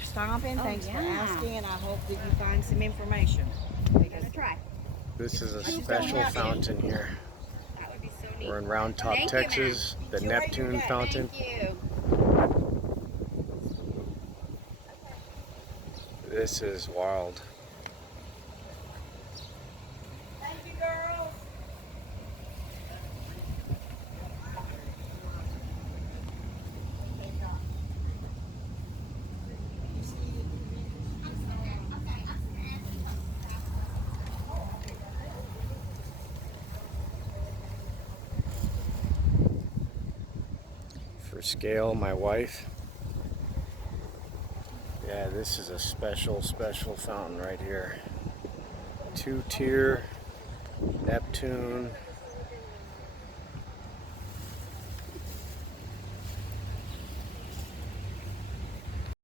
Stomping. Oh, Thanks for yeah. asking, and I hope that you find some information. Gonna try. This is a Please don't special have any. fountain here. That would be so neat. We're in Round Top, Thank you, ma'am. Texas, the Enjoy your Neptune day. fountain. Thank you. This is wild. Thank you, girls. For scale, my wife. Yeah, this is a special fountain right here. 2-tier Neptune